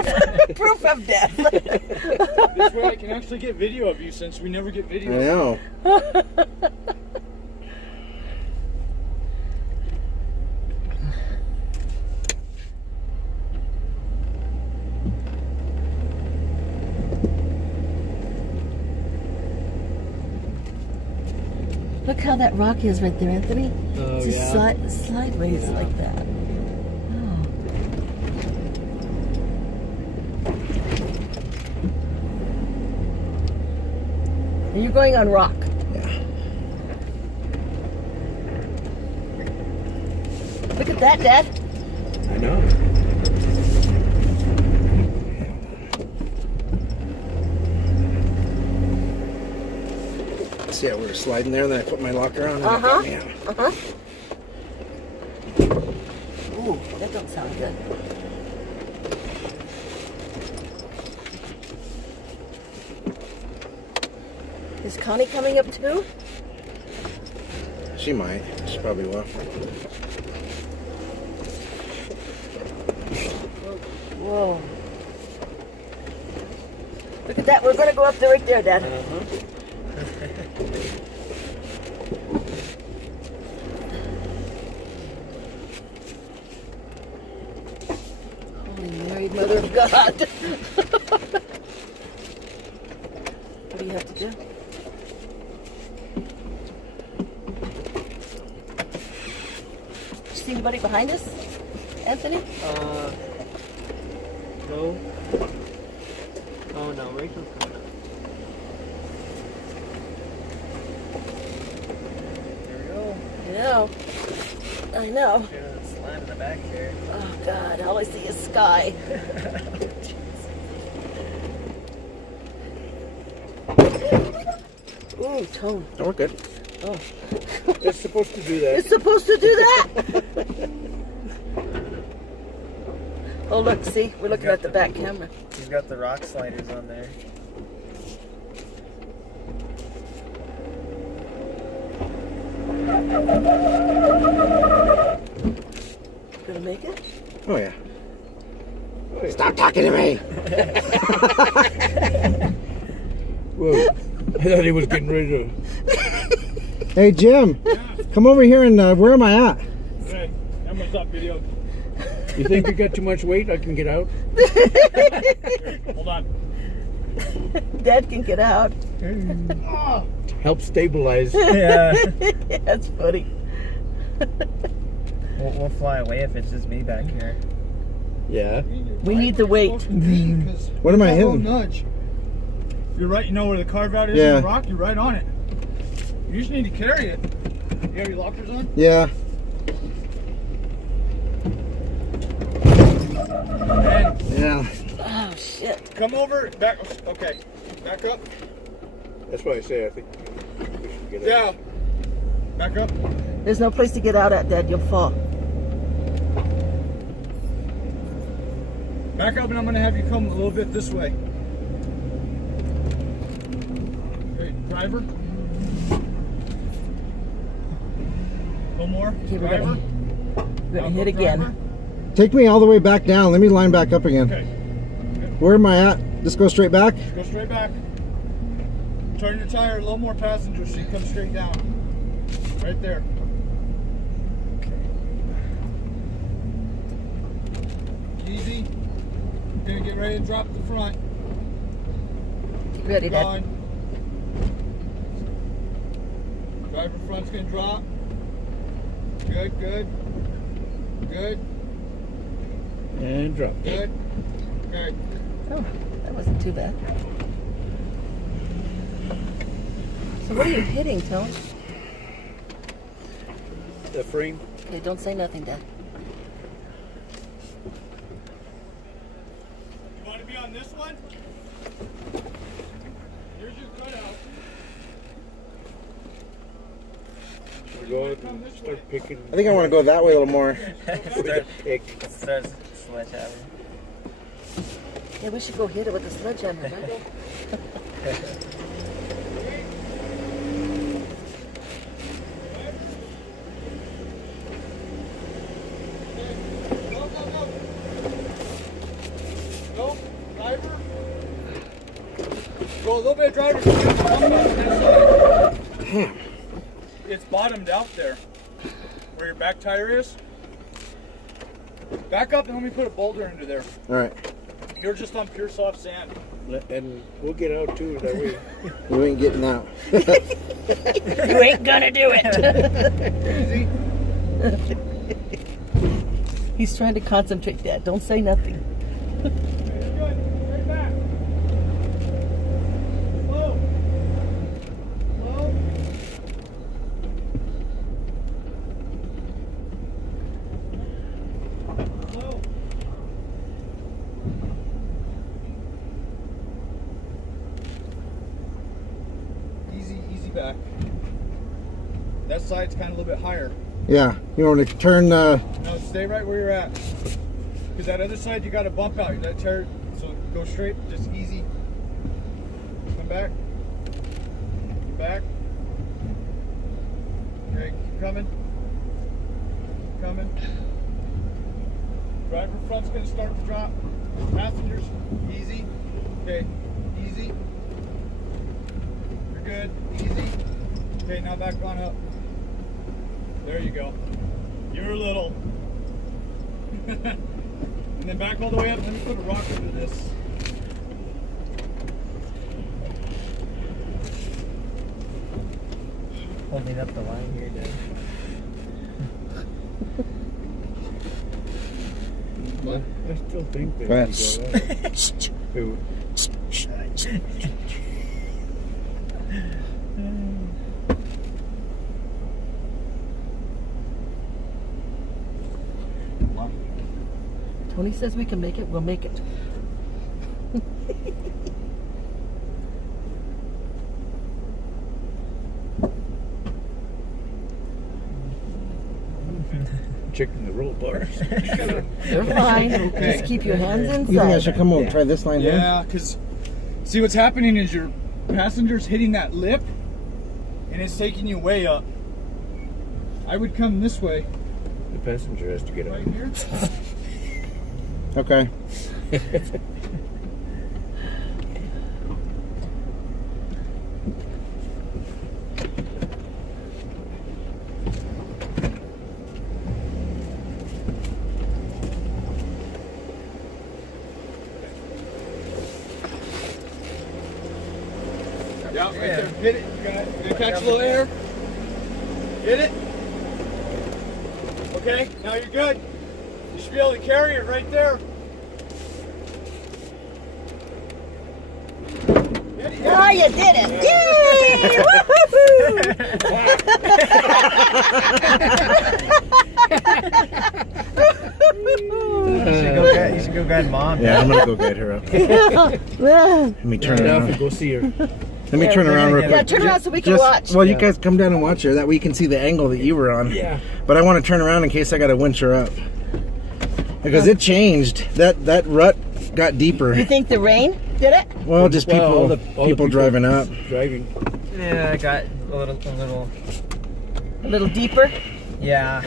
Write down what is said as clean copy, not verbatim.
Proof of death. This way I can actually get video of you since we never get video. I know. Look how that rock is right there, Anthony. Oh, it's just yeah. sideways like that. Oh. And you're going on rock. Yeah. Look at that, Dad. I know. See how we were sliding there, and then I put my locker on. And Uh-huh. yeah. Uh-huh. Ooh, that don't sound good. Is Connie coming up too? She might. She probably will. Whoa. Look at that. We're going to go up there right there, Dad. Holy Mary, Mother of God. What do you have to do? See anybody behind us? Anthony? No. Oh no, Rachel's coming up. There we go. Yeah. I know. There's a slime in the back here. Oh God, all I see is sky. Ooh, tone. Oh, we're good. Oh. It's supposed to do that. It's supposed to do that? Oh look, see? We're looking at the back camera. He's got the rock sliders on there. Gonna make it? Oh, yeah. Stop talking to me! Whoa. I thought he was getting ready to. Hey, Jim. Come over here and where am I at? Hey, Emma's up video. You think you got too much weight? I can get out. Here, hold on. Dad can get out. Help stabilize. Yeah. That's funny. We'll fly away if it's just me back here. Yeah. We need the weight. What am I Elbow hitting? Nudge. You're right. You know where the carve out is Yeah. in the rock? You're right on it. You just need to carry it. You have your lockers on? Yeah. And Yeah. Oh shit. come over. Back. Okay. Back up. That's why I say I think we should get out. Yeah. Back up. There's no place to get out at, Dad. You'll fall. Back up, and I'm going to have you come a little bit this way. Okay, driver. No more. Okay, we're Driver. gonna hit again. Driver. Take me all the way back down. Let me line back up again. Okay. Where am I at? Just go straight back? Go straight back. Turn your tire a little more passenger so you come straight down. Right there. Easy. Gonna get ready to drop the front. Get ready, Dad. On. Driver front's gonna drop. Good, good. Good, And drop. good. Okay. Oh, that wasn't too bad. So what are you hitting, Tone? The frame. Okay, don't say nothing, Dad. You want to be on this one? Here's your cutout. Should we go ahead and start picking? I think I want to go that way a little more. Pick. Starts sledgehammer. Yeah, we should go hit it with a sledgehammer, right? Go. driver. Go a little bit of driver. Come on that side. Damn. It's bottomed out there. Where your back tire is. Back up and let me put a boulder into there. All right. You're just on pure soft sand. And we'll get out too that way. We ain't getting out. You ain't gonna do it. Easy. He's trying to concentrate, Dad. Don't say nothing. You're good. Straight back. Slow. Slow. Slow. Easy back. That side's kind of a little bit higher. Yeah. You want to turn? No, stay right where you're at. Because that other side, you got to bump out. That tire, so go straight, just easy. Come back. Back. Okay, keep coming. Keep coming. Driver front's going to start to drop. Passengers, easy. Okay, easy. You're good, easy. Okay, now back on up. There you go. You're little. And then back all the way up. Let me put a rock under this. Holding up the line here, Dad. I still think that. Go ahead. You go Tony says we can make it. We'll make it. checking the roll bars. You're fine. Okay. Just keep your hands You think I inside. should come over and try this line here? Yeah, because see what's happening is your passenger's hitting that lip and it's taking you way up. I would come this way. The passenger has to get out. Right here. Okay. Yeah, right there. Hit it. You got it. Gonna catch a little air. Hit it. Okay, now you're good. You should be able to carry it right there. Hit it, Oh, you did it! Yay! You should go guide Mom. Yeah, I'm gonna go guide her up. Let me turn Now around. to go see her. Let me turn around real quick. Yeah, turn around so we can Just- watch. Well, you guys come down and watch her. That way you can see the angle that you were on. Yeah. But I want to turn around in case I got to winch her up. Because it changed. That rut got deeper. You think the rain did it? Well, just people, Well, all the people driving up. Driving. Yeah, I got a little. A little deeper? Yeah.